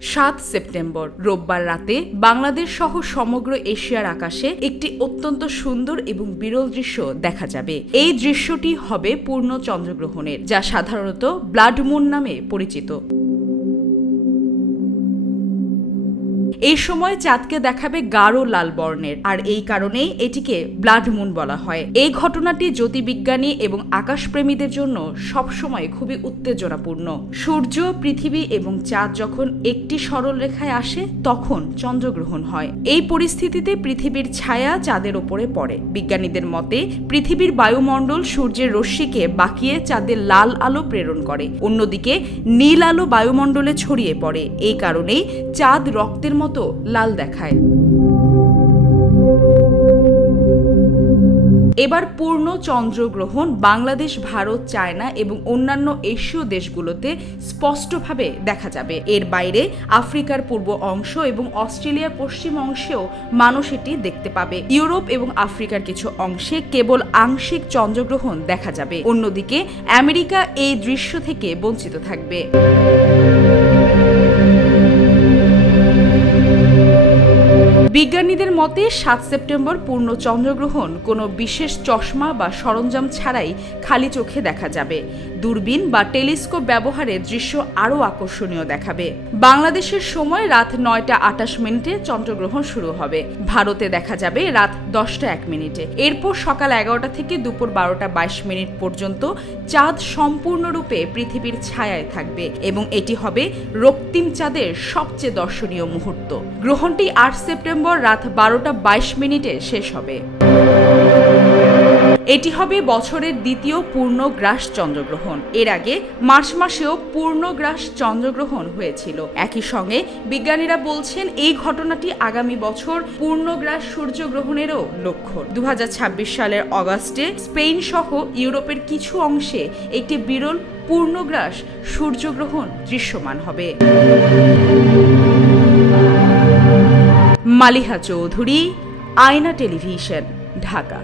সাত সেপ্টেম্বর, রোববার রাতে বাংলাদেশ সহ সমগ্র এশিয়ার আকাশে একটি অত্যন্ত সুন্দর এবং বিরল দৃশ্য দেখা যাবে। এই দৃশ্যটি হবে পূর্ণ চন্দ্রগ্রহণের, যা সাধারণত ব্লাডমুন নামে পরিচিত। এই সময় চাঁদকে দেখাবে গাঢ় লাল বর্ণের, আর এই কারণেই এটিকে ব্লাড মুন বলা হয়। এই ঘটনাটি জ্যোতির্বিজ্ঞানী এবং আকাশপ্রেমীদের জন্য সবসময় খুবই উত্তেজনাপূর্ণ। সূর্য, পৃথিবী এবং চাঁদ যখন একটি সরল রেখায় আসে, তখন চন্দ্রগ্রহণ হয়। এই পরিস্থিতিতে পৃথিবীর ছায়া চাঁদের ওপরে পড়ে। বিজ্ঞানীদের মতে, পৃথিবীর বায়ুমণ্ডল সূর্যের রশ্মিকে বাঁকিয়ে চাঁদের লাল আলো প্রেরণ করে। অন্যদিকে, নীল আলো বায়ুমণ্ডলে ছড়িয়ে পড়ে। এই কারণেই চাঁদ রক্তের মতো লাল দেখায়। এবার পূর্ণ চন্দ্রগ্রহণ বাংলাদেশ, ভারত, চায়না এবং অন্যান্য এশীয় দেশগুলোতে স্পষ্টভাবে দেখা যাবে। এর বাইরে আফ্রিকার পূর্ব অংশ এবং অস্ট্রেলিয়ার পশ্চিম অংশেও মানুষ এটি দেখতে পাবে। ইউরোপ এবং আফ্রিকার কিছু অংশে কেবল আংশিক চন্দ্রগ্রহণ দেখা যাবে। অন্যদিকে আমেরিকা এই দৃশ্য থেকে বঞ্চিত থাকবে। বিজ্ঞানীদের মতে, সাত সেপ্টেম্বর পূর্ণ চন্দ্রগ্রহণ কোনো বিশেষ চশমা বা সরঞ্জাম ছাড়াই খালি চোখে দেখা যাবে। দূরবীন বা টেলিস্কোপ ব্যবহারে দৃশ্য আরও আকর্ষণীয় দেখাবে। বাংলাদেশের সময় রাত নয়টা আটাশ মিনিটে চন্দ্রগ্রহণ শুরু হবে। ভারতে দেখা যাবে রাত দশটা এক মিনিটে। এরপর সকাল এগারোটা থেকে দুপুর বারোটা বাইশ মিনিট পর্যন্ত চাঁদ সম্পূর্ণরূপে পৃথিবীর ছায়ায় থাকবে এবং এটি হবে রক্তিম চাঁদের সবচেয়ে দর্শনীয় মুহূর্ত। গ্রহণটি আট সেপ্টেম্বর রাত বারোটা বাইশ মিনিটে শেষ হবে। এটি হবে বছরের দ্বিতীয় পূর্ণগ্রাস চন্দ্রগ্রহণ। এর আগে মার্চ মাসেও পূর্ণগ্রাস চন্দ্রগ্রহণ হয়েছিল। একই সঙ্গে বিজ্ঞানীরা বলছেন, এই ঘটনাটি আগামী বছর পূর্ণগ্রাস সূর্যগ্রহণেরও লক্ষ্য দুহাজার ছাব্বিশ সালের অগাস্টে স্পেন সহ ইউরোপের কিছু অংশে একটি বিরল পূর্ণগ্রাস সূর্যগ্রহণ দৃশ্যমান হবে। মালিহা চৌধুরী, আয়না টেলিভিশন, ঢাকা।